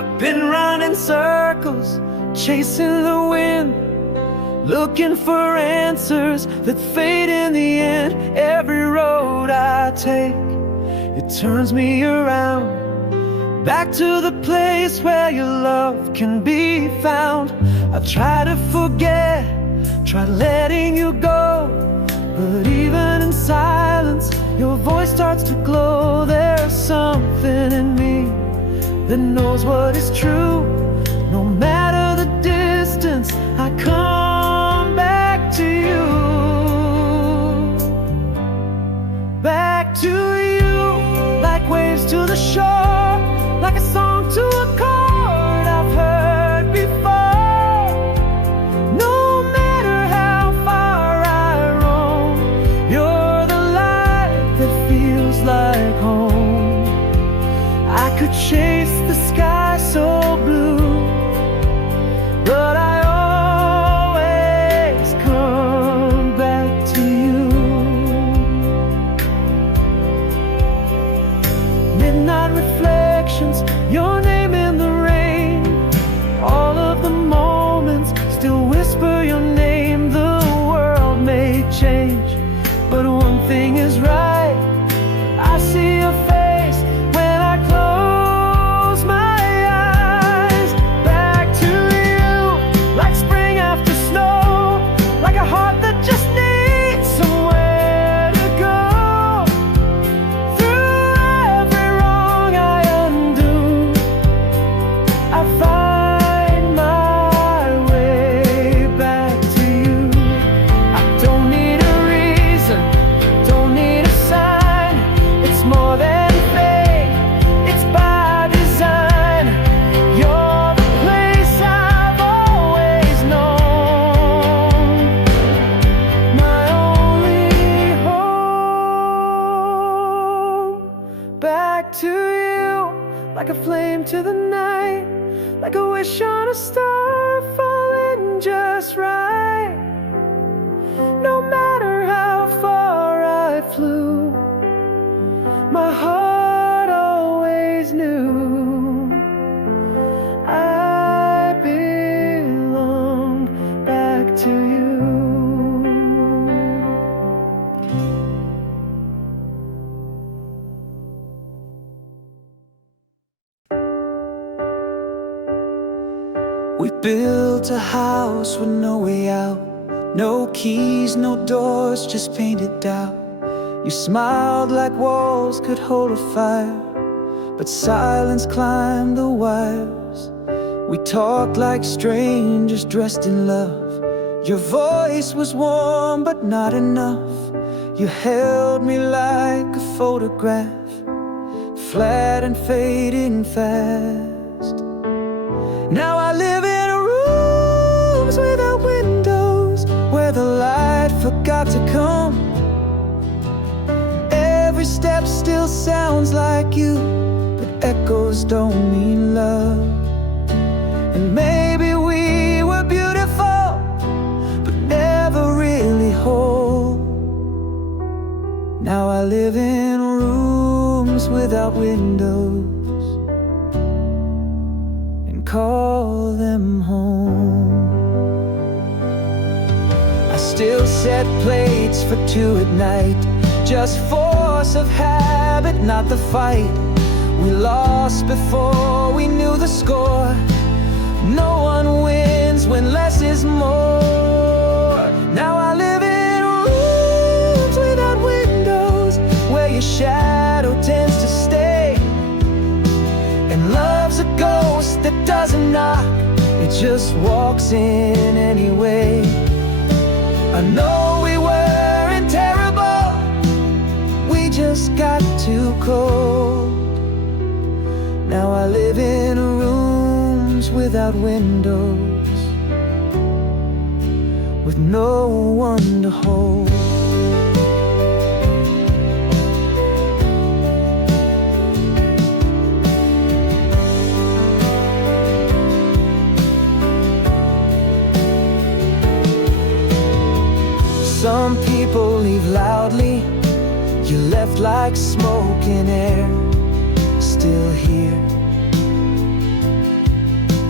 I've been running circles, chasing the wind, looking for answers that fade in the end. Every road I take, it turns me around, back to the place where your love can be found. I try to forget, try letting you go, but even in silence, your voice starts to glow. There's something in me that knows what is true. No matter the distance, I come back to you. Back to you, like waves to the shore, like a song to a chord I've heard before. No matter how far I roam, you're the light that feels like home. I could chase the sky so blue, but I always come back to you. Midnight reflections, your name in the rain. All of the moments still whisper your name. The world may change, but one thing is right. I see your face when I close my eyes. Back to you, like spring after snow, like a heart that just needs somewhere to go. Through every wrong I undo, I find my way back to you. I don't need a reason, don't need a sign. It's more than fate, it's by design. You're the place I've always known, my only home. Back to you, like a flame to the night, like a wish on a star falling just right. No matter how far I flew, my heart always knew I belong back to you. We built a house with no way out, no keys, no doors, just painted out. You smiled like walls could hold a fire, but silence climbed the wires. We talked like strangers dressed in love. Your voice was warm but not enough. You held me like a photograph, flat and fading fast. Now I live in rooms without windows, where the light forgot to come. Every step still sounds like you, but echoes don't mean love. And maybe we were beautiful, but never really whole. Now I live in rooms without windows, call them home. I still set plates for two at night, just force of habit, not the fight. We lost before we knew the score. No one wins when less is more. Now I live in rooms without windows, where your shadow tends to stay. And love's a ghost that doesn't knock, it just walks in anyway. I know we weren't terrible, we just got too cold. Now I live in rooms without windows, with no one to hold. Some people leave loudly, you left like smoke in air. Still here,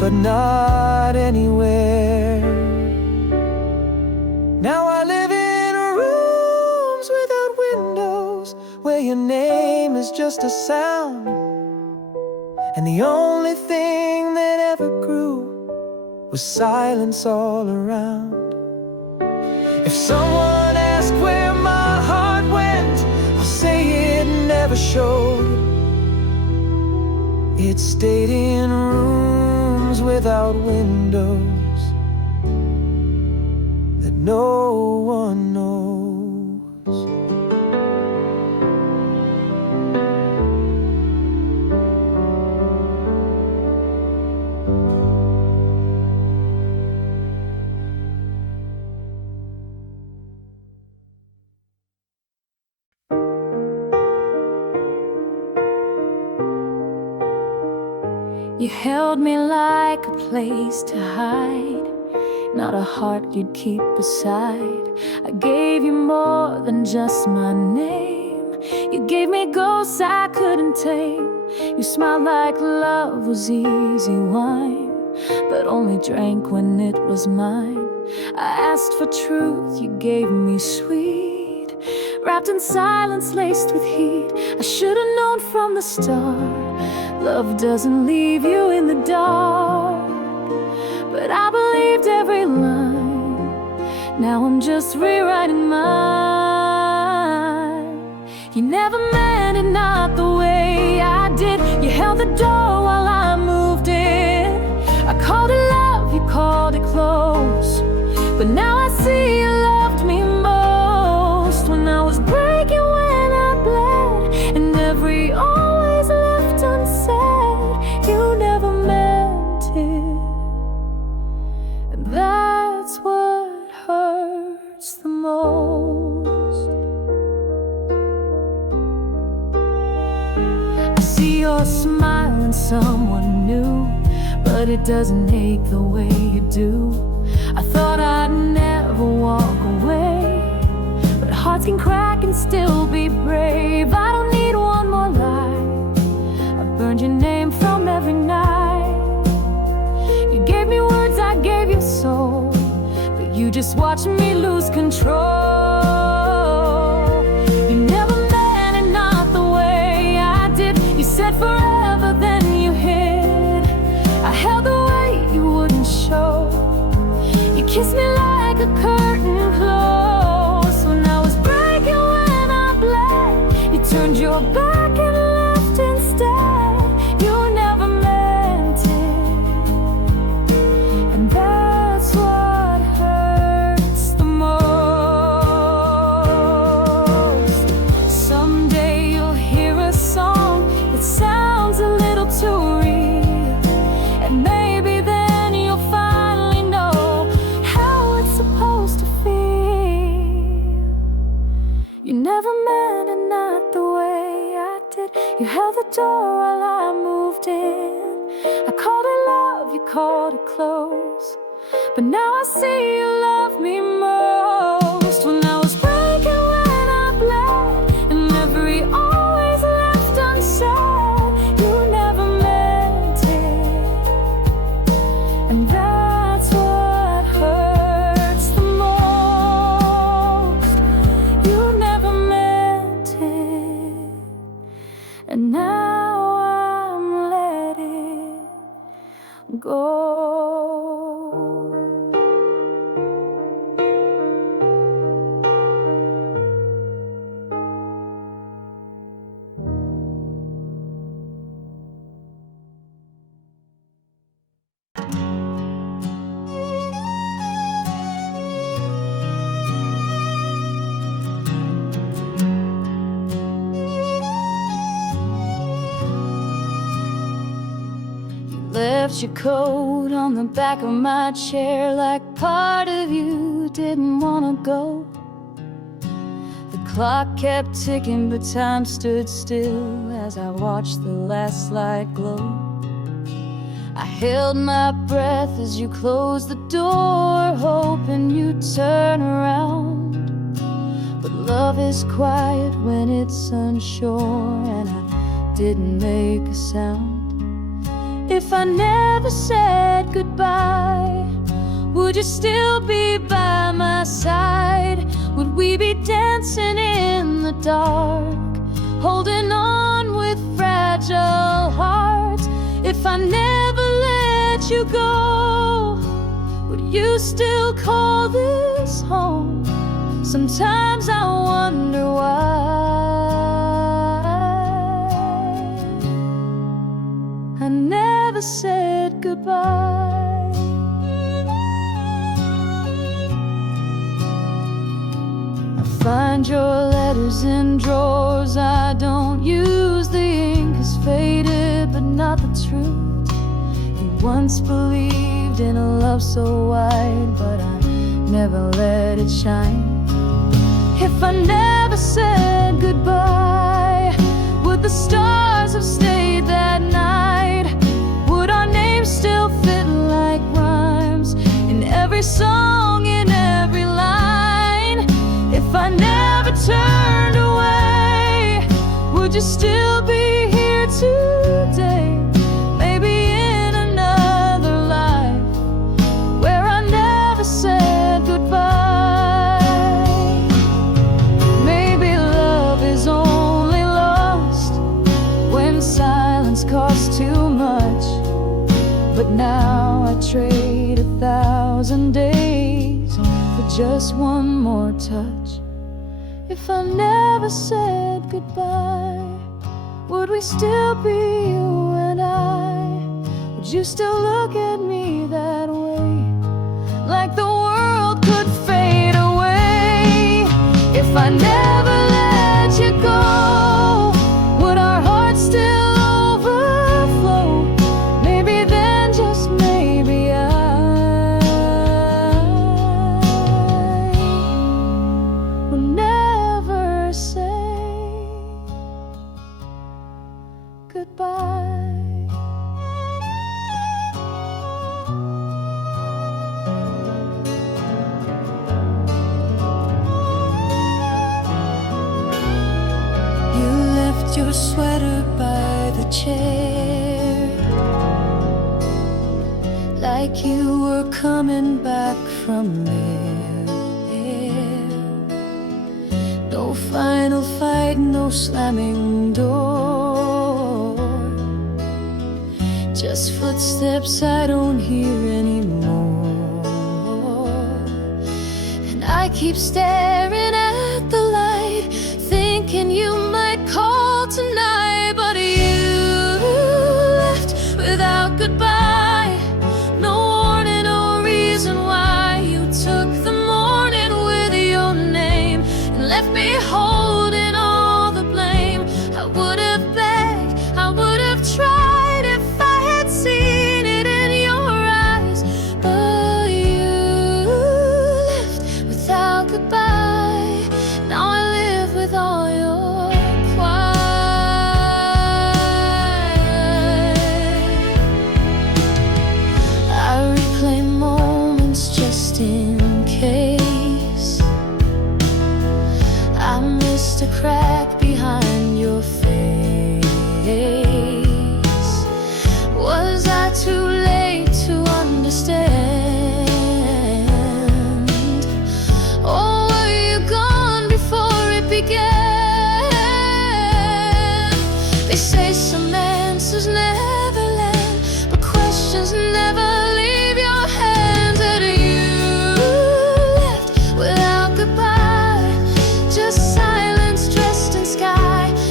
but not anywhere. Now I live in rooms without windows, where your name is just a sound, and the only thing that ever grew was silence all around. If someone asks where my heart went, I'll say it never showed. It stayed in rooms without windows that no one knows. You held me like a place to hide, not a heart you'd keep beside. I gave you more than just my name. You gave me ghosts I couldn't tame. You smiled like love was easy wine, but only drank when it was mine. I asked for truth, you gave me sweet, wrapped in silence, laced with heat. I should have known from the start, love doesn't leave you in the dark. But I believed every line, now I'm just rewriting mine. You never meant it, not the way I did. You held the door while I moved in. I called it love, you called it close, but now I see you loved me most. When I was breaking, when I bled, and every always left unsaid, you never meant it. And that's what hurts the most. I see your smile in someone new, but it doesn't ache the way you do. I thought I'd never walk away, but hearts can crack and still be brave. I don't need one more lie, I burned your name from every night. You gave me words, I gave you soul, but you just watched me lose control. You never meant it, not the way I did. You said forever, then you hid. I held the weight you wouldn't show. You kissed me like a curtain closed. When I was breaking, when I bled, you turned your back and left instead. You never meant it, and that's what hurts the most. Someday you'll hear a song that sounds a little too real, and maybe then you'll finally know how it's supposed to feel. You never meant it, not the way I did. You held the door while I moved in. I called it love, you called it close, but now I see you love me most. When I was breaking, when I bled, and every always left unsaid, you never meant it, and that's what hurts the most. You never meant it, and now I'm letting go. Left your coat on the back of my chair, like part of you didn't want to go. The clock kept ticking, but time stood still as I watched the last light glow. I held my breath as you closed the door, hoping you'd turn around. But love is quiet when it's unsure, and I didn't make a sound. If I never said goodbye, would you still be by my side? Would we be dancing in the dark, holding on with fragile hearts? If I never let you go, would you still call this home? Sometimes I wonder why I never said goodbye. I find your letters in drawers I don't use. The ink is faded, but not the truth. You once believed in a love so wide, but I never let it shine. If I never said goodbye, would the stars have stayed that night? Would our names still fit like rhymes in every song, in every line? If I never turned away, would you still be here today? Maybe in another life where I never said goodbye. Maybe love is only lost when silence costs too much. But now I trade 1,000 days for just one more touch. If I never said goodbye, would we still be you and I? Would you still look at me that way, like the world could fade away? If I never let you go, would our hearts still overflow? Maybe then, just maybe, I will never say goodbye. You left your sweater by the chair, like you were coming back from there. No final fight, no slamming door, just footsteps I don't hear anymore. And I keep staring at the light, thinking you might call tonight. But you left without goodbye, no warning, no reason why. You took the morning with your name and left me holding all the blame. I would have begged, I would have tried if I had seen it in your eyes. But you left without goodbye. Now I live with all your quiet. I replay moments just in case I missed a crack behind your face. Was I too late to understand? Or were you gone before it began? They say some answers never land, but questions never leave your hands. And you left without goodbye, just silence dressed in sky.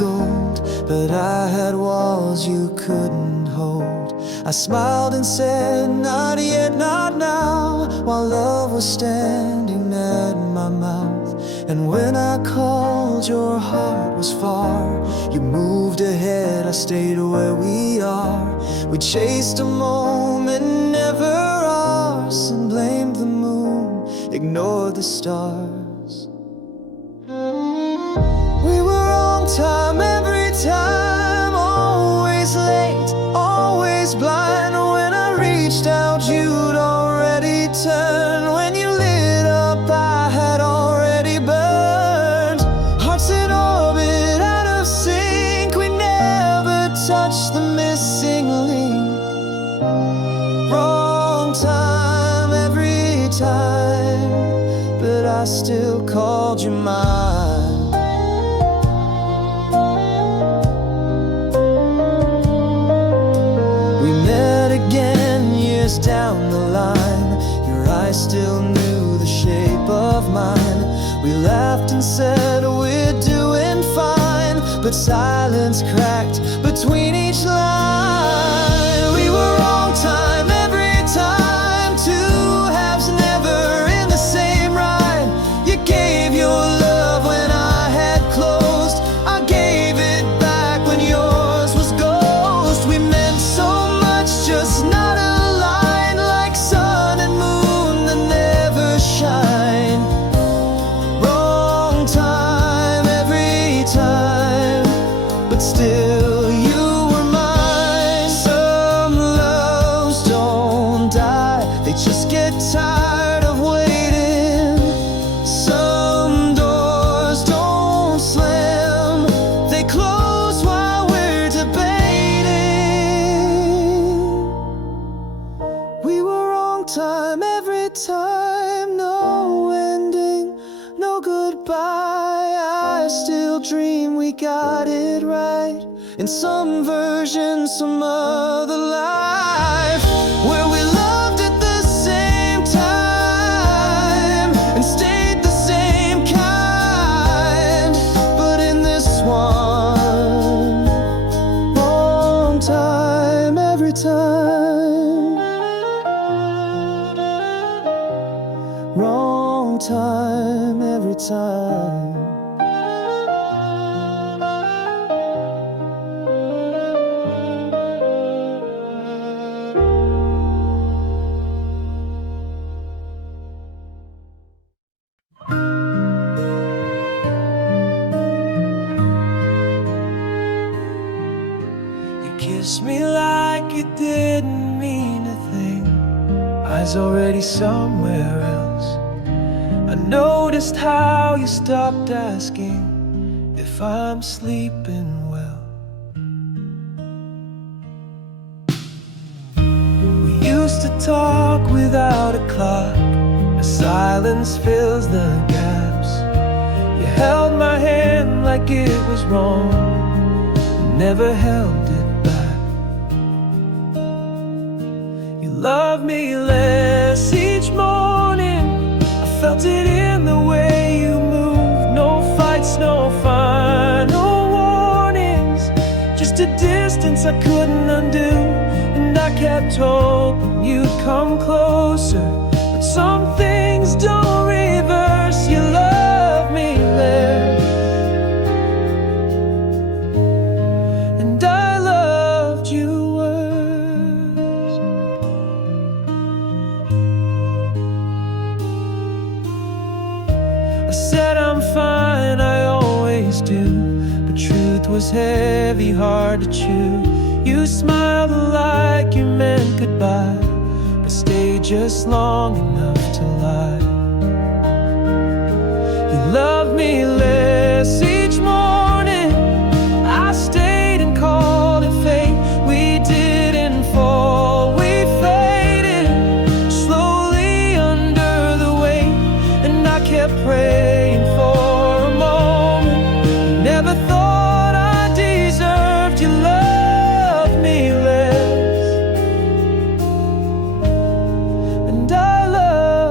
gold, but I had walls you couldn't hold. I smiled and said, not yet, not now, while love was standing at my mouth. And when I called, your heart was far. You moved ahead, I stayed where we are. We chased a moment, never ours, and blamed the moon, ignored the stars. We were on time every time, always late, always blind. When I reached out, you'd already turned. When you lit up, I had already burned. Hearts in orbit, out of sync, we never touched the missing link. Wrong time every time, but I still called you mine. We met again years down the line. Your eyes still knew the shape of mine. We laughed and said we're doing fine, but silence cracked between each line. We were on time every time, two halves never in the same rhyme. You gave your love when I had closed, I gave it back when yours was ghost. We meant so much, just not aligned, like sun and moon that never shine. Wrong time every time, but still you were mine. Some loves don't die, they just get tired of waiting. Some doors don't slam, they close while we're debating. We were wrong time every time, no ending, no goodbye. I still dream we got it right, in some version, some other life, where we loved at the same time and stayed the same kind. But in this one, wrong time every time. Wrong time every time. You kissed me like it didn't mean a thing, eyes already somewhere else. I noticed how you stopped asking if I'm sleeping well. We used to talk without a clock, a silence fills the gaps. You held my hand like it was wrong, never held it back. You loved me less each morning, I felt it in the way you moved. No fights, no final warnings, just a distance I couldn't undo. And I kept hoping you'd come closer, but some things don't reverse. You love me less, and I loved you worse. I said I'm fine, I always do, but truth was heavy, hard to chew. You smiled like you meant goodbye, but stayed just long enough to lie. You loved me less each morning, I stayed and called it fate. We didn't fall, we faded slowly under the weight. And I kept praying for a moment, never thought I deserved your love me less, and I love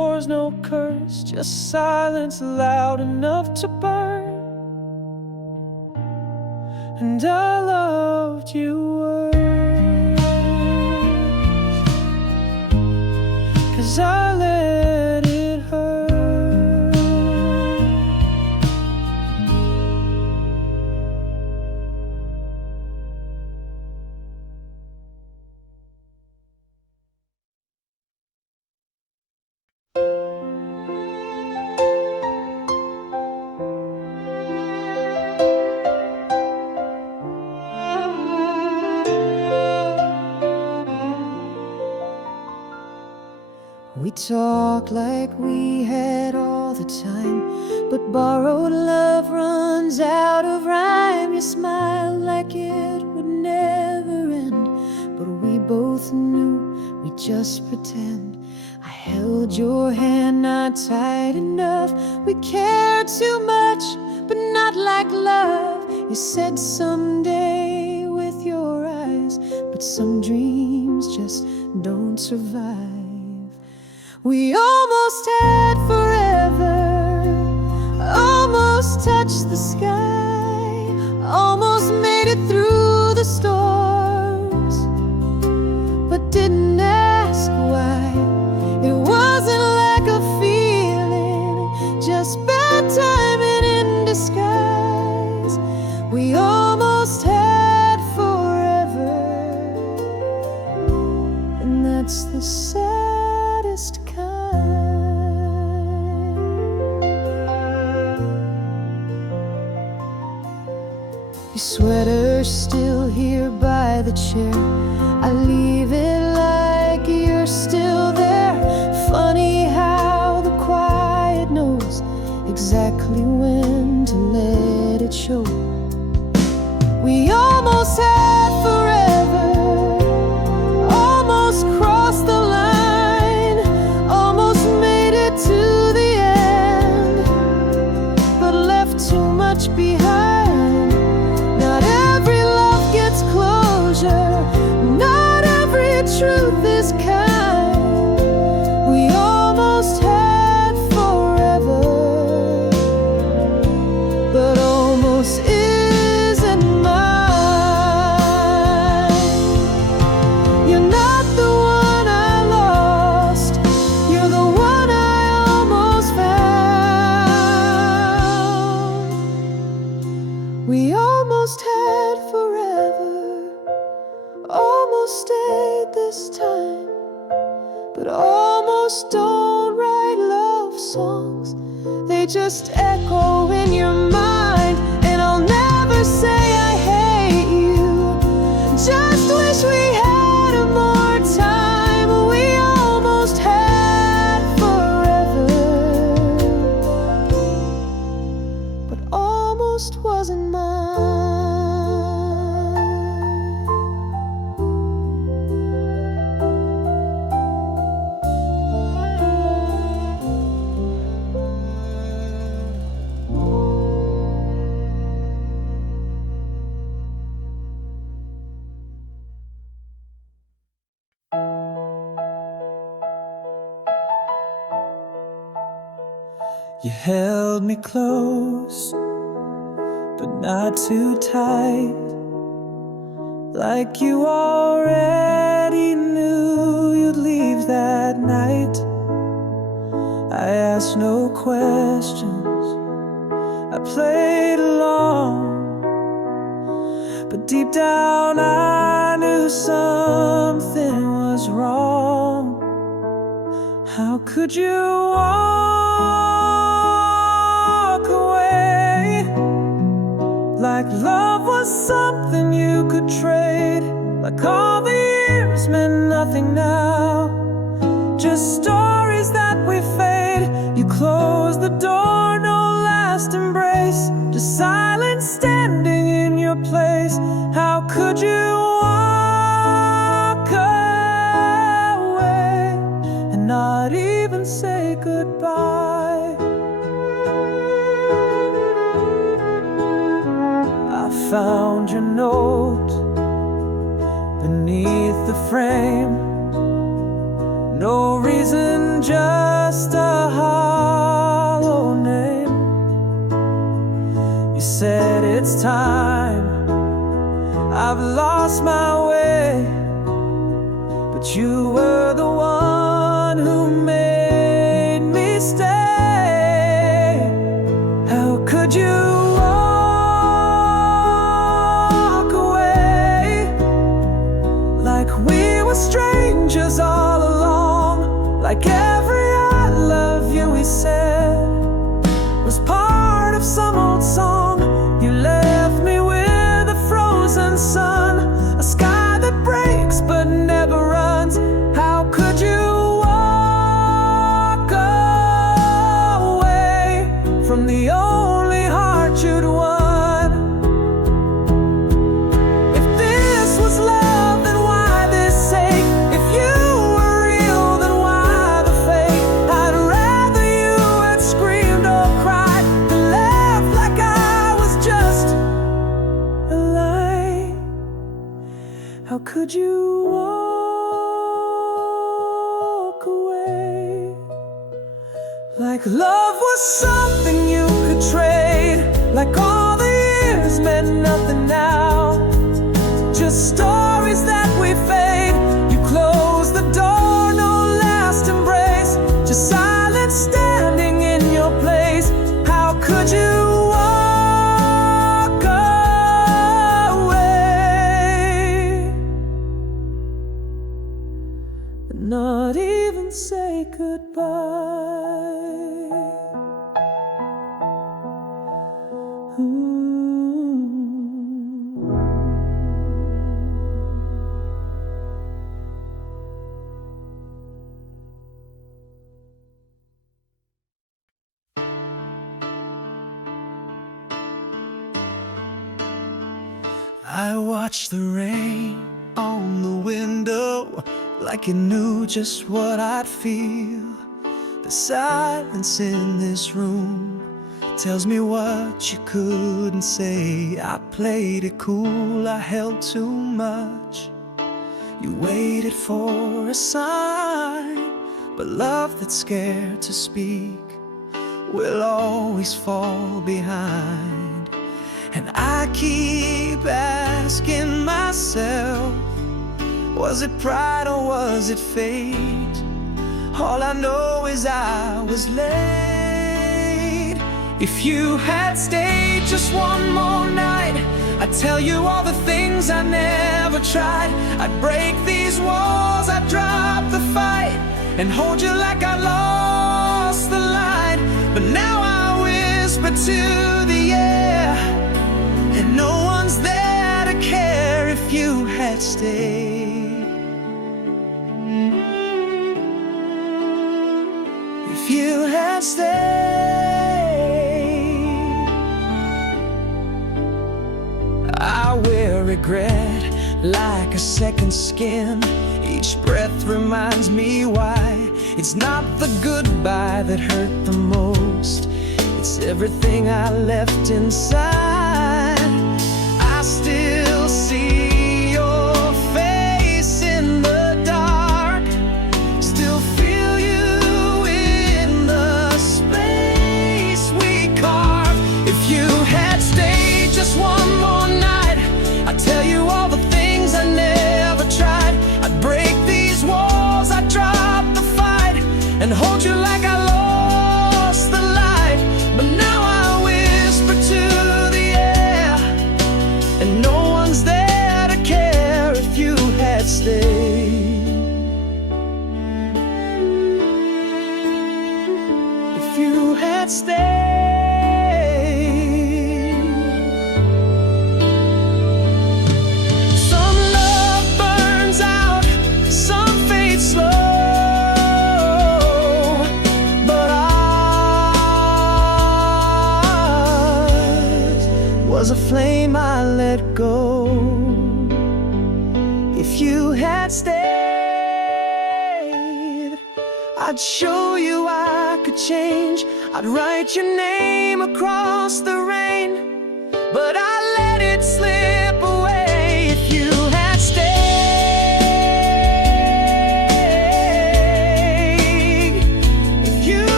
doors, no curse, just silence loud enough to burn. And I loved you worse, 'cause I let it hurt. We talk like we had all the time, but borrowed love runs out of rhyme. You smile like it would never end, but we both knew we'd just pretend. I held your hand not tight enough. We cared too much, but not like love. You said someday with your eyes, but some dreams just don't survive. We almost had forever, almost touched the sky, almost made it through the storms, but didn't ask why. It wasn't lack of feeling, just bad timing in disguise. We almost had forever, and that's the saddest kind. Your sweater's still here by the chair. I leave it like you're still there. Funny how the quiet knows exactly when to let it show. We almost had forever, almost crossed the line, almost made it to the end, but left too much behind. Not every love gets closure, not every truth is kind. We almost had forever, but almost isn't mine. You're not the one I lost, you're the one I almost found. We almost had forever, almost stayed this time, but almost don't write love songs. They just echo in your mind, and I'll never say I hate you. Just wish we had more time. We almost had forever, but almost wasn't mine. You held me close, but not too tight, like you already knew you'd leave that night. I asked no questions, I played along, but deep down I knew something was wrong. How could you walk away, like love was something you could trade, like all the years meant nothing now, just stories that we fade. You closed the door, no last embrace, just silence standing in your place. How could you walk away and not even say goodbye? I found your note beneath the frame. No reason, just a hollow name. You said it's time, I've lost my way, but you were the one who made me stay. How could you walk away like we were strangers all along? Like every I love you we said was part of some old song. You left me with a frozen sun, a sky that breaks but never runs. How could you walk away from the only heart you'd won? If this was love, then why this ache? If you were real, then why the fake? I'd rather you had screamed or cried than laughed like I was just a lie. How could you walk away like love was something you could trade? Like all the years meant nothing now, just stories that we fade. You closed the door, no last embrace, just silence standing in your place. How could you walk away and not even say goodbye? I watched the rain on the window like it knew just what I'd feel. The silence in this room tells me what you couldn't say. I played it cool, I held too much. You waited for a sign, but love that's scared to speak will always fall behind. And I keep asking myself, was it pride or was it fate? All I know is I was late. If you had stayed just one more night, I'd tell you all the things I never tried. I'd break these walls, I'd drop the fight, and hold you like I lost the light. But now I whisper to the air, and no one's there to care. If you had stayed, if you had stayed, I wear regret like a second skin. Each breath reminds me why it's not the goodbye that hurt the most, it's everything I left inside. I still see your face in the dark, still feel you in the space we carved. If you had stayed just one more night, I'd tell you all the things I never tried. I'd break these walls, I'd drop the fight, and hold you like I lost the light. But now I whisper to the air, and no one's there to care. If you had stayed, if you had stayed. Some love burns out, some fades slow, but ours was a flame I let go. If you had stayed, I'd show you I could change. I'd write your name across the rain, but I let it slip away. If you had stayed,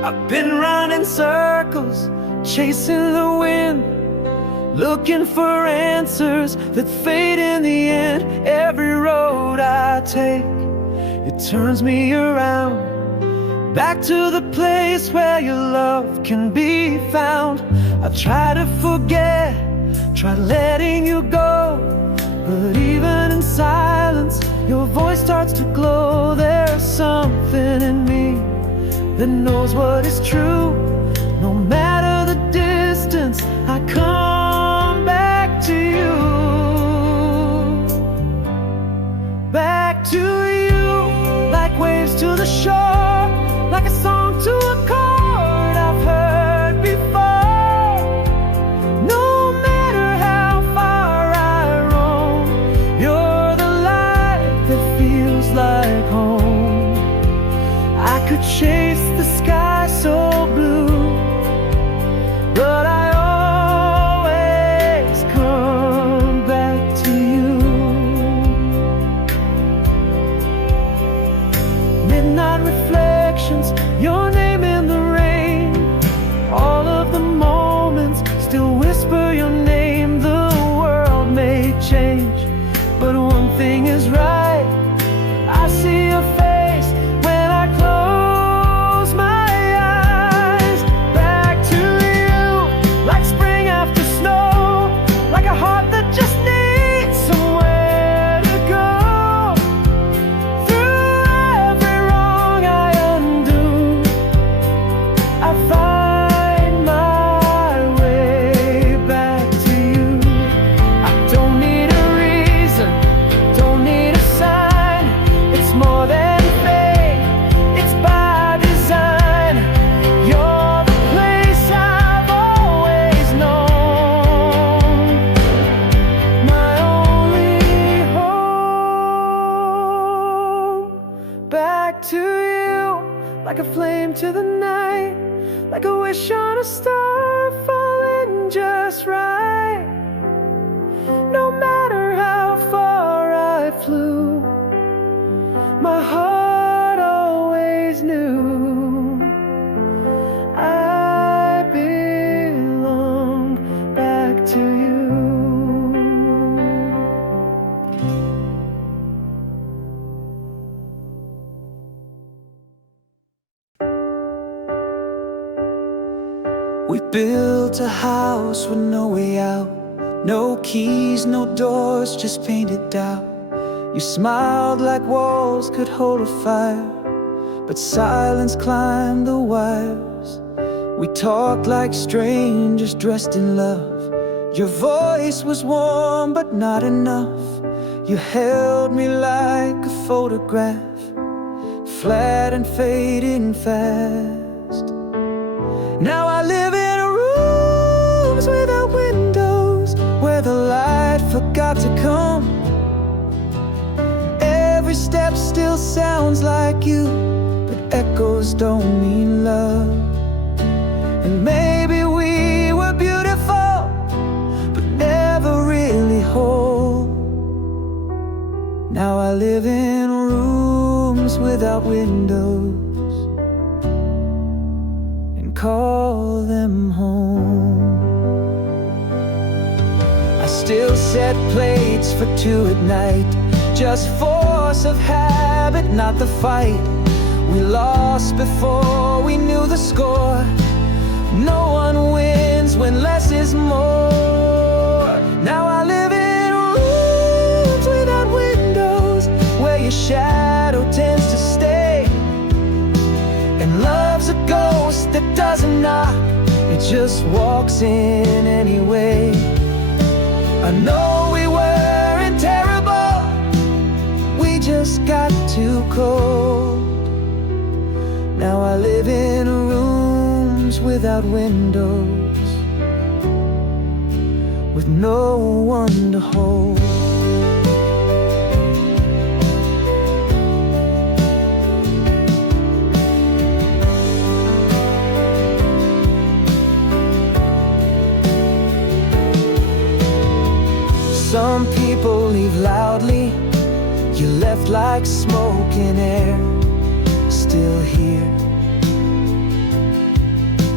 I've been running circles, chasing the wind, looking for answers that fade in the end. Every road I take, it turns me around, back to the place where your love can be found. I try to forget, try letting you go, but even in silence, your voice starts to glow. There's something in me that knows what is true. No matter the distance, I come back to you. Back to you, like waves to the shore, like a song to a chord I've heard before. No matter how far I roam, you're the light that feels like home. I could chase the sky so blue, but I always come back to you. Midnight reflections, your name in the rain. All of the moments still whisper your name. The world may change, but one thing is right. I see your face when I close my eyes. Back to you, like spring after snow, like a heart that just needs somewhere to go. Through every wrong I undo, I find my way back to you. I don't need a reason, don't need a sign. It's more than fate, it's by design. You're the place I've always known, my only home. Back to you, like a flame to the night, like a wish on a star falling just right. No matter how far I flew, my heart always knew I belong back to you. We built a house with no way out, no keys, no doors, just painted out. You smiled like walls could hold a fire, but silence climbed the wires. We talked like strangers dressed in love. Your voice was warm but not enough. You held me like a photograph, flat and fading fast. Now I live in rooms without windows, where the light forgot to come. Every step still sounds like you, but echoes don't mean love. And maybe we were beautiful, but never really whole. Now I live in rooms without windows and call them home. I still set plates for two at night, just force of habit, not the fight. We lost before we knew the score. No one wins when less is more. Now I live in rooms without windows, where your shadow tends to stay. And love's a ghost that doesn't knock, it just walks in anyway. I know we weren't terrible, we just got too cold. Now I live in rooms without windows, with no one to hold. Some people leave loudly, you left like smoke in air. Still here,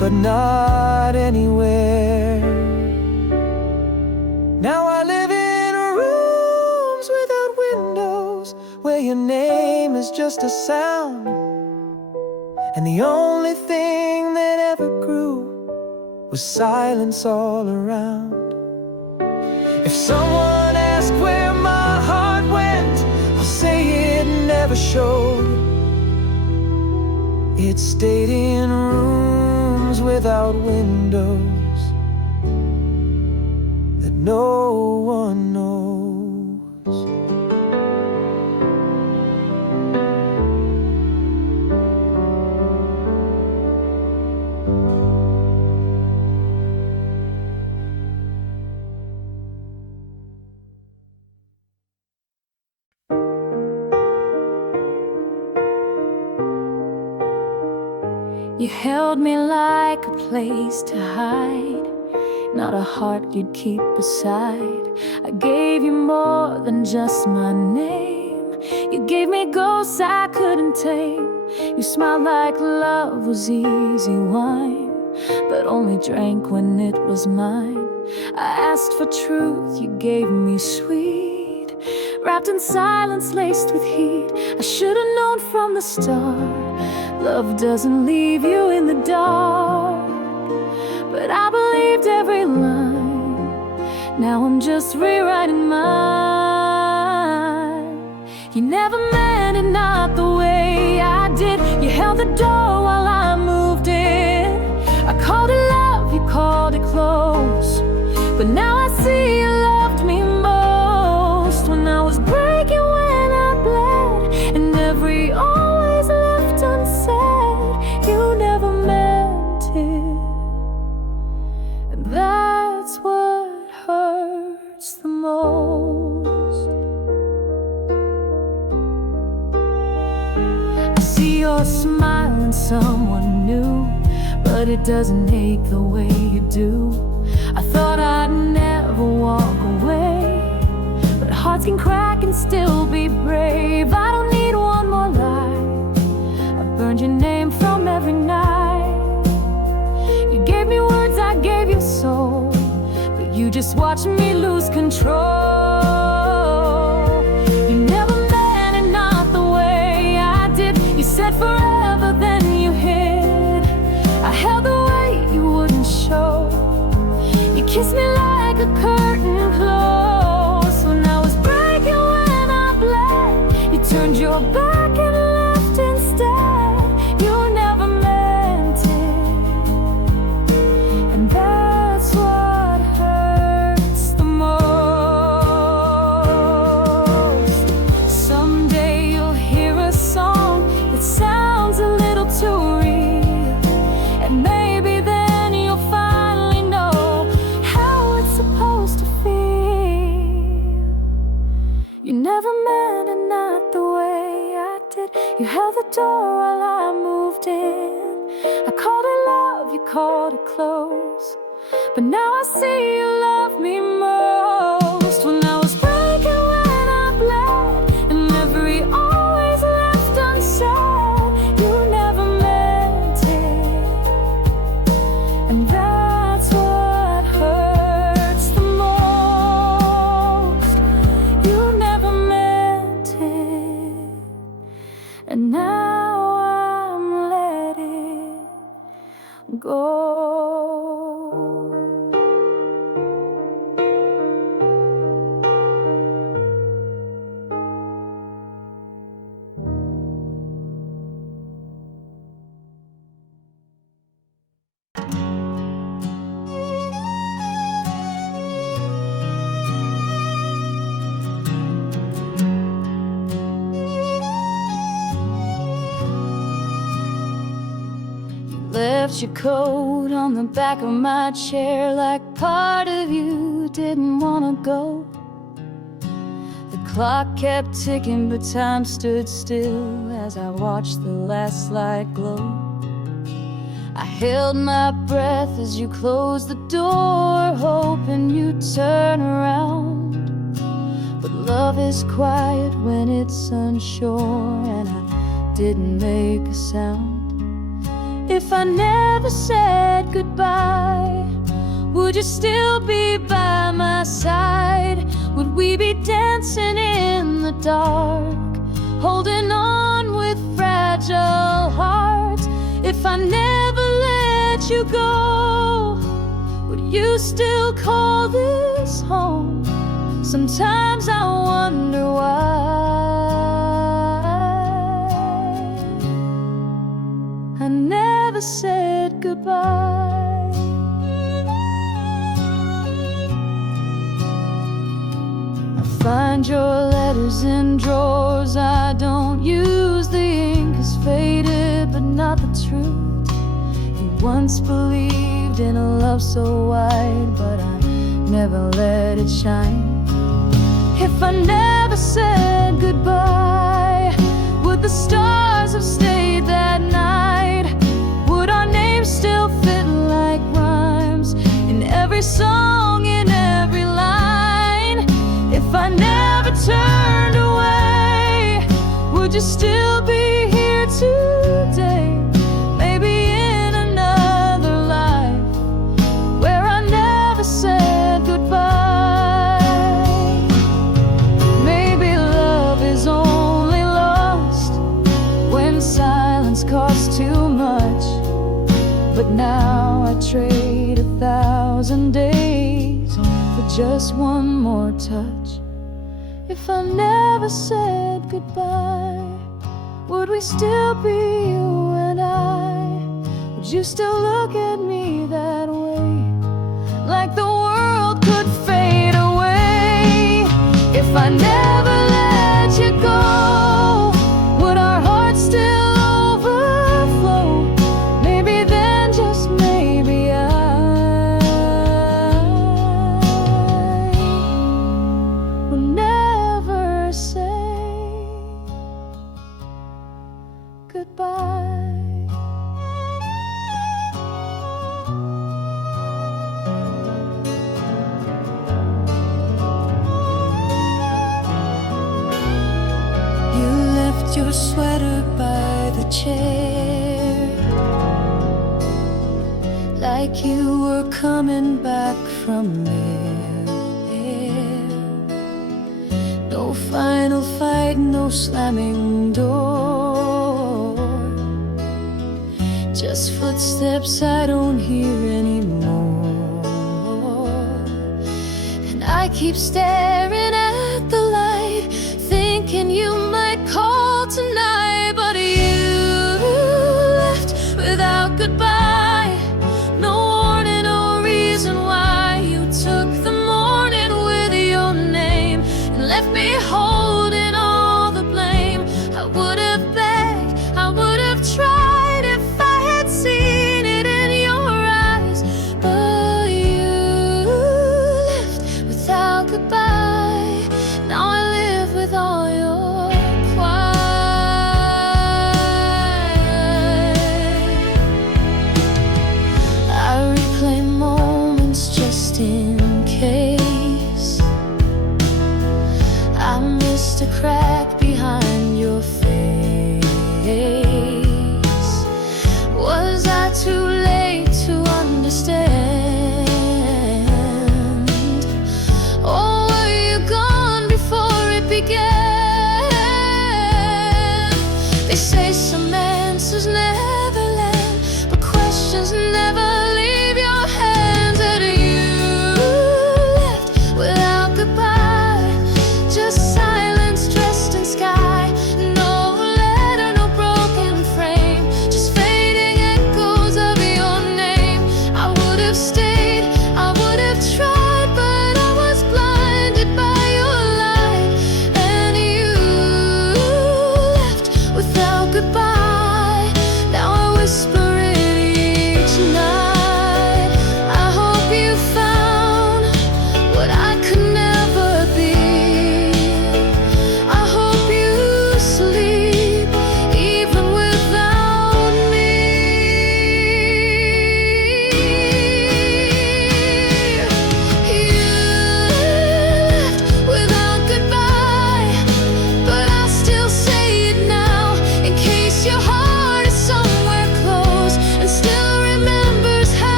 but not anywhere. Now I live in rooms without windows, where your name is just a sound, and the only thing that ever grew was silence all around. If someone asked where my heart went, I'll say it never showed. It stayed in rooms without windows that no one knows. You held me like a place to hide, not a heart you'd keep beside. I gave you more than just my name. You gave me ghosts I couldn't tame. You smiled like love was easy wine, but only drank when it was mine. I asked for truth, you gave me sweet, wrapped in silence, laced with heat. I should have known from the start, love doesn't leave you in the dark. But I believed every line, now I'm just rewriting mine. You never meant it, not the way I did. You held the door while I moved in. I called it love, you called it close, but now I see you loved me most. When I was breaking, when I bled, and every always left unsaid. You never meant it, and that's what hurts the most. I see your smile in someone new, but it doesn't ache the way you do. I thought I'd never walk away, but hearts can crack and still be brave. I don't need one more lie, I burned your name from every night. You gave me words, I gave you soul, but you just watched me lose control. You never meant it, not the way I did. You said forever, then you hid. I held the weight you wouldn't show. You kissed me like a curtain closed. When I was breaking, when I bled, you turned your back and left instead. You never meant it, and that's what hurts the most. Someday you'll hear a song that sounds a little too real, and maybe then you'll finally know how it's supposed to feel. You never meant it, not the way I did. You held the door while I moved in. I called it love, you called it close, but now I see you love me most. When I was breaking, when I bled, and every always left unsaid. You never meant it, and that's what hurts the most. You never meant it, and now I'm letting go. Left your coat on the back of my chair, like part of you didn't want to go. The clock kept ticking, but time stood still as I watched the last light glow. I held my breath as you closed the door, hoping you'd turn around. But love is quiet when it's unsure, and I didn't make a sound. If I never said goodbye, would you still be by my side? Would we be dancing in the dark, holding on with fragile hearts? If I never let you go, would you still call this home? Sometimes I wonder why I never said goodbye. I find your letters in drawers I don't use. The ink is faded, but not the truth. You once believed in a love so wide, but I never let it shine. If I never said goodbye, would the stars have stayed that night? Would our names still fit like rhymes in every song, in every line? If I never turned away, would you still be here today? Maybe in another life where I never said goodbye. Maybe love is only lost when silence costs too much. But now I trade 1,000 days for just one more touch. If I never said goodbye, would we still be you and I? Would you still look at me that way, like the world could fade away? If I never let you go, would our hearts still overflow? Maybe then, just maybe I will never say goodbye. You left your sweater by the chair, like you were coming back from there. No final fight, no slamming door, just footsteps I don't hear anymore. And I keep staring at the light, thinking you might call tonight. But you left without goodbye, no warning, no reason why. You took the morning with your name and left me holding all the blame. I would have begged, I would have tried if I had seen it in your eyes. But you left without goodbye. Now I live with all your quiet. I replay moments just in case I missed a crack behind your face. Was I too late to understand? Or were you gone before it began? They say some answers never land, but questions never leave your hands. And you left without goodbye, just silence dressed in sky. No letter, no broken frame, just fading echoes of your name. I would have stayed, I would have tried, but I was blinded by your light. And you left without goodbye. Now I wish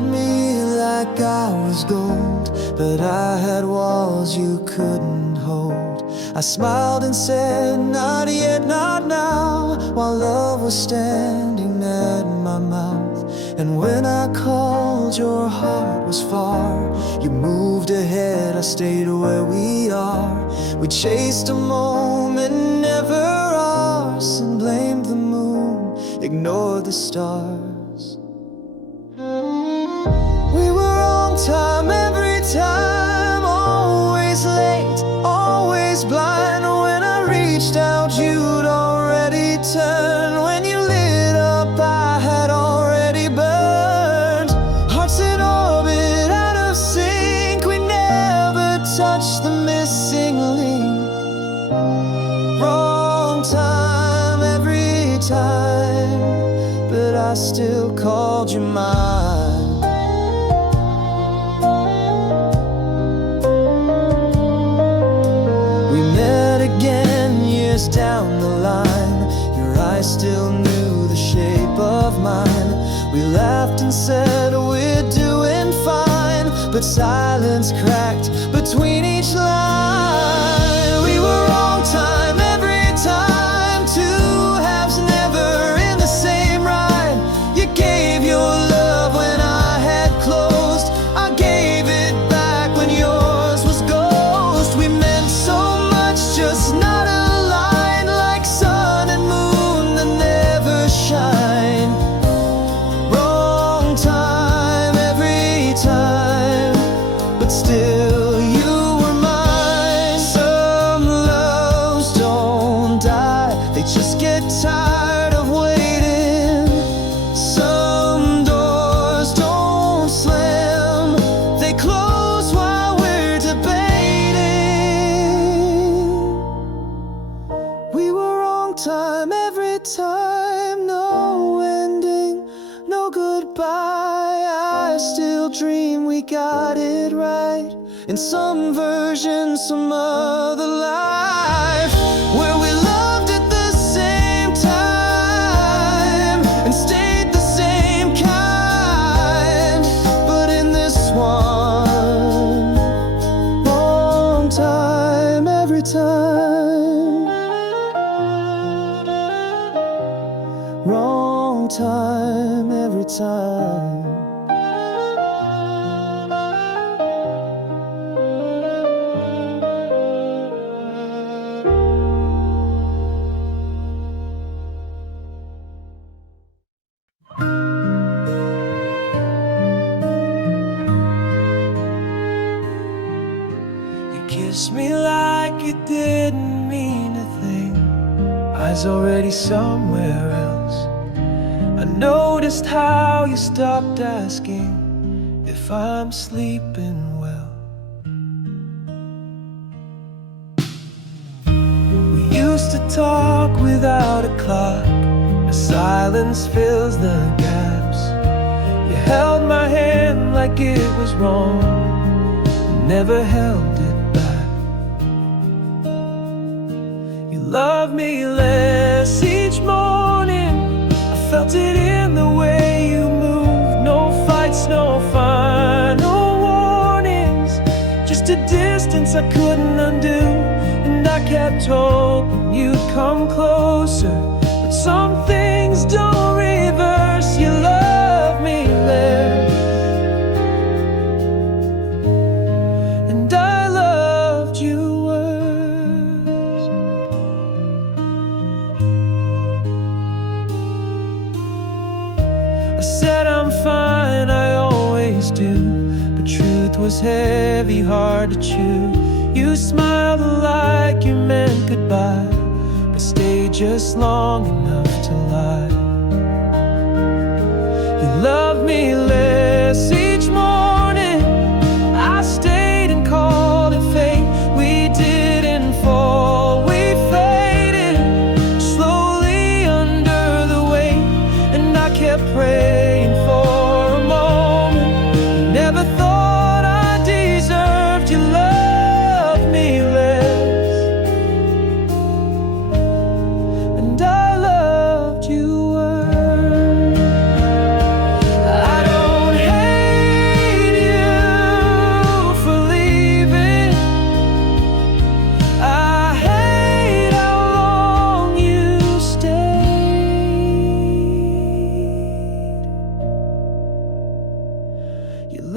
me like I was gold, but I had walls you couldn't hold. I smiled and said, not yet, not now, while love was standing at my mouth. And when I called, your heart was far. You moved ahead, I stayed where we are. We chased a moment, never ours, and blamed the moon, ignored the stars. We were on time every time, always late, always blind. When I reached out, you'd already turned. When you lit up, I had already burned. Hearts in orbit, out of sync, we never touched the missing link. Wrong time every time, but I still called you mine. Down the line, your eyes still knew the shape of mine. We laughed and said we're doing fine, but silence cracked between each line. We were wrong time every time, two halves never in the same rhyme. You gave your love when I had closed, I gave it back when yours was ghost. We meant so much, just not a shine. Wrong time every time, but still you were mine. Some loves don't die, they just get tired of waiting. Some doors don't slam, they close while we're debating. We were wrong time every time, no ending, no goodbye. I still dream we got it right, in some version, some other life, where we loved at the same time and stayed the same kind. But in this one, wrong time every time. Wrong time every time. You kissed me like it didn't mean a thing, eyes already somewhere else. I noticed how you stopped asking if I'm sleeping well. We used to talk without a clock, the silence fills the gaps. You held my hand like it was wrong, never held it back. You loved me less each morning, felt it in the way you moved. No fights, no final warnings, just a distance I couldn't undo. And I kept hoping you'd come closer, but some things don't reverse. You love me less, and I loved you worse. I said I'm fine, I always do, but truth was heavy, hard to chew. You smiled like you meant goodbye, but stayed just long enough to lie. You loved me less each morning, I stayed and called it fate. We didn't fall, we faded slowly under the weight. And I kept praying for a moment, never thought I deserved your love me less, and I loved you.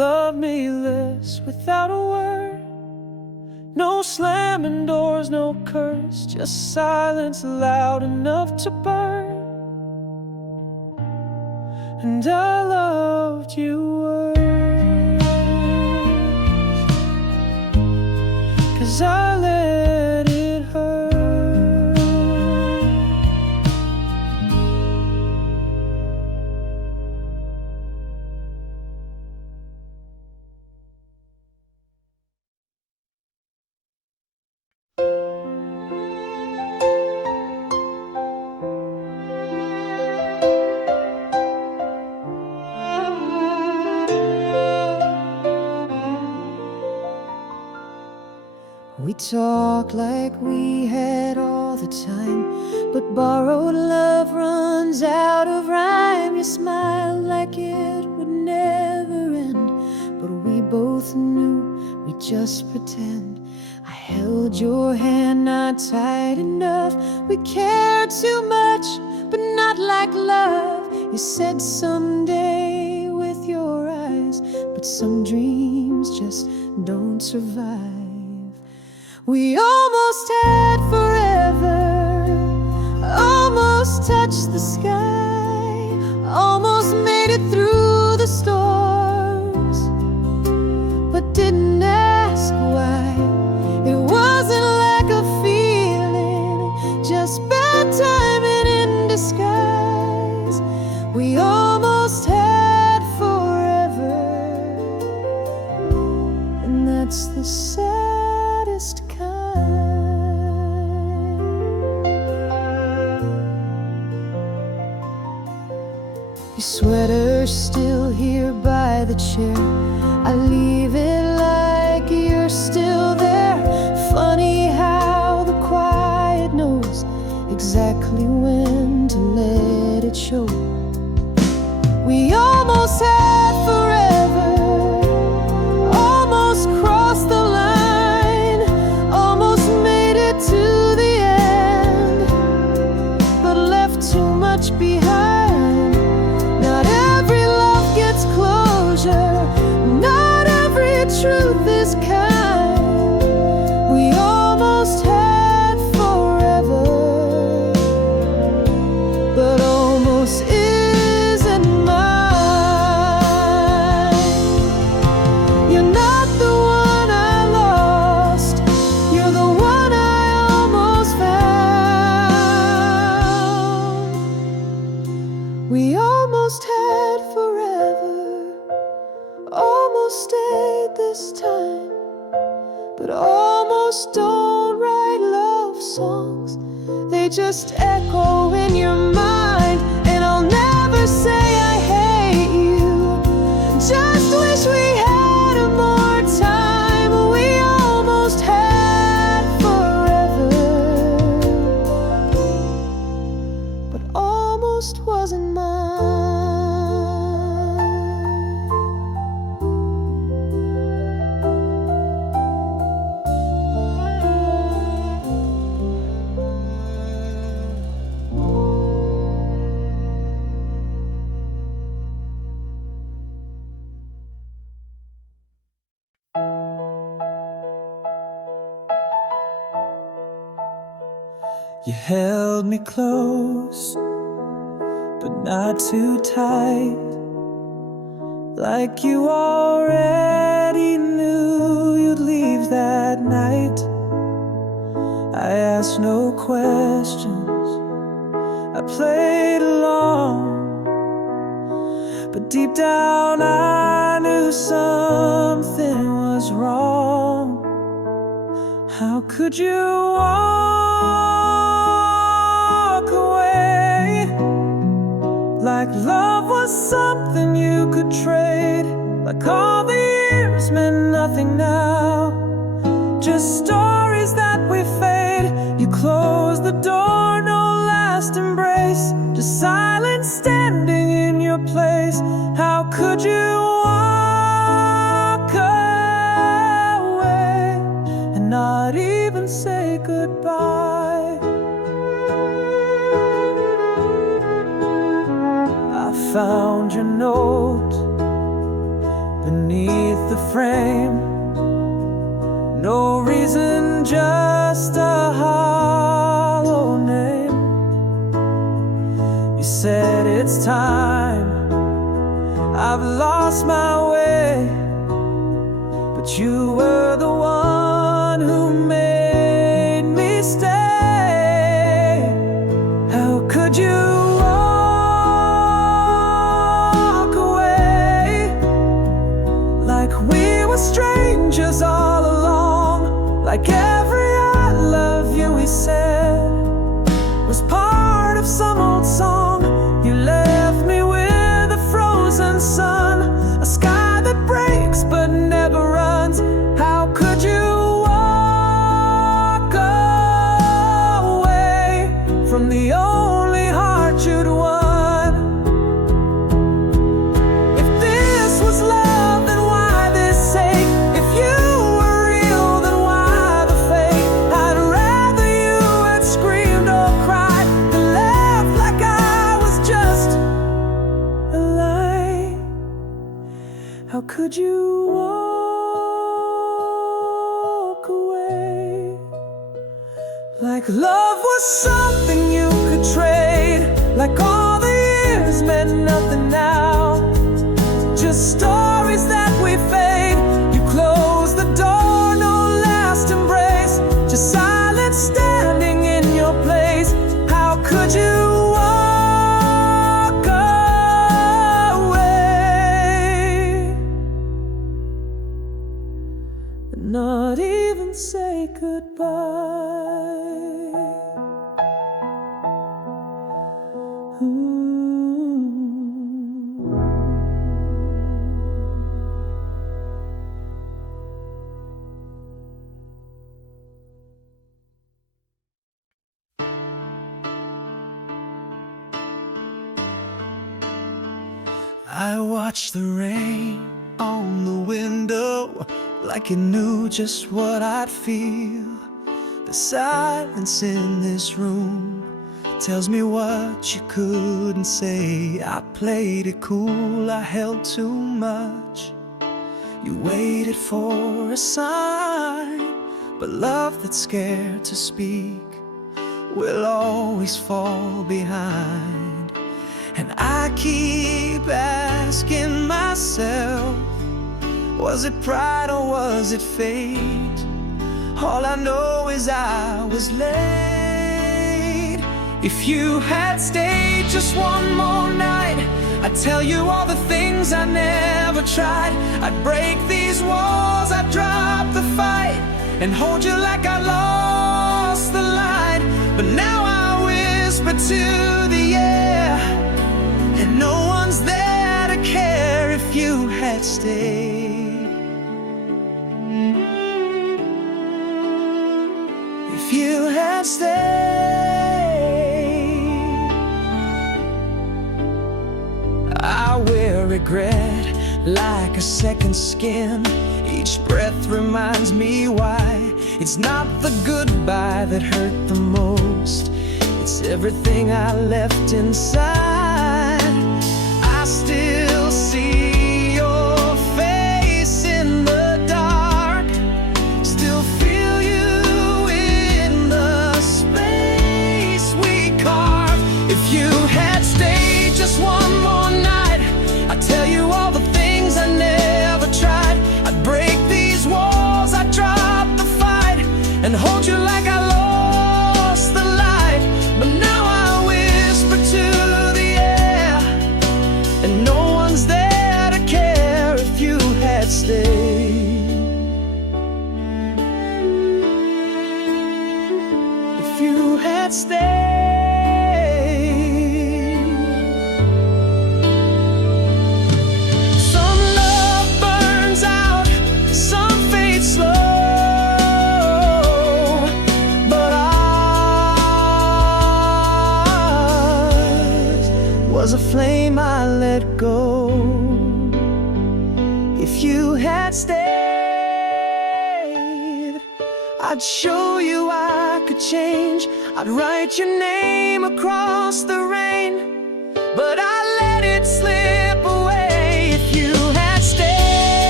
love me less without a word. No slamming doors, no curse, just silence loud enough to burn. And I loved you worse, 'cause I let it hurt. We talk like we had all the time, but borrowed love runs out of rhyme. You smiled like it would never end, but we both knew we'd just pretend. I held your hand not tight enough. We cared too much, but not like love. You said someday with your eyes, but some dreams just don't survive. We almost had forever, almost touched the sky, almost made it through the storms, but didn't ask why. It wasn't lack of feeling, just bad timing in disguise. We almost had forever, and that's the saddest kind. Your sweater's still here by the chair. I leave it like you're still there. Funny how the quiet knows exactly when to let it show. We almost had forever, almost crossed the line, almost made it to the end, but left too much behind. Not every love gets closure, not every truth is kind. We almost had forever, but almost isn't mine. You're not the one I lost, you're the one I almost found. We almost had forever, almost stayed this time, but almost don't write love songs. They just echo in your mind, and I'll never say I hate you. Just wish we had more time. We almost had forever, but almost wasn't mine. You held me close, but not too tight, like you already knew you'd leave that night. I asked no questions, I played along, but deep down I knew something was wrong. How could you walk away, like love was something you could trade, like all the years meant nothing now, just stories that we fade. You closed the door, no last embrace, just silence standing in your place. How could you walk away and not even say goodbye? I found your note beneath the frame. No reason, just a hollow name. You said it's time, I've lost my way, but you were the one who made me stay. How could you walk away like we were strangers all along? Like every I love you we said was part of some old song. You left me with a frozen sun, a sky that breaks but never runs. How could you walk away from the only heart you'd won? If this was love, then why this ache? If you were real, then why the fake? I'd rather you had screamed or cried than left like I was just a lie. How could you walk away like love was something you could trade? Like all the years meant nothing now, just stories that we fade. You closed the door, no last embrace, just silence standing in your place. How could you walk away and not even say goodbye? I watched the rain on the window like it knew just what I'd feel. The silence in this room tells me what you couldn't say. I played it cool, I held too much. You waited for a sign, but love that's scared to speak will always fall behind. And I keep asking myself, was it pride or was it fate? All I know is I was late. If you had stayed just one more night, I'd tell you all the things I never tried. I'd break these walls, I'd drop the fight, and hold you like I lost the light. But now I whisper to the air, and no one's there to care. If you had stayed, if you had stayed, I wear regret like a second skin. Each breath reminds me why it's not the goodbye that hurt the most, it's everything I left inside. I still see your face in the dark, still feel you in the space we carved. If you had stayed just one more night, I'd tell you all the things I never tried. I'd break these walls, I'd drop the fight, and hold you like I lost the light. But now I whisper to the air, and no one's there to care. If you had stayed, if you had stayed, some love burns out, some fades slow, but ours was a flame I let go. If you had stayed, I'd show you I could change. I'd write your name across the rain, but I let it slip away. If you had stayed,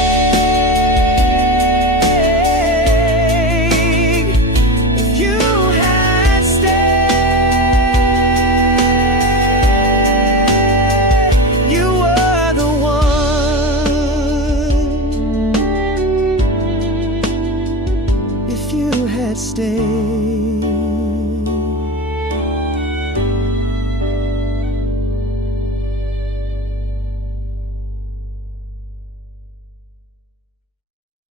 that stay.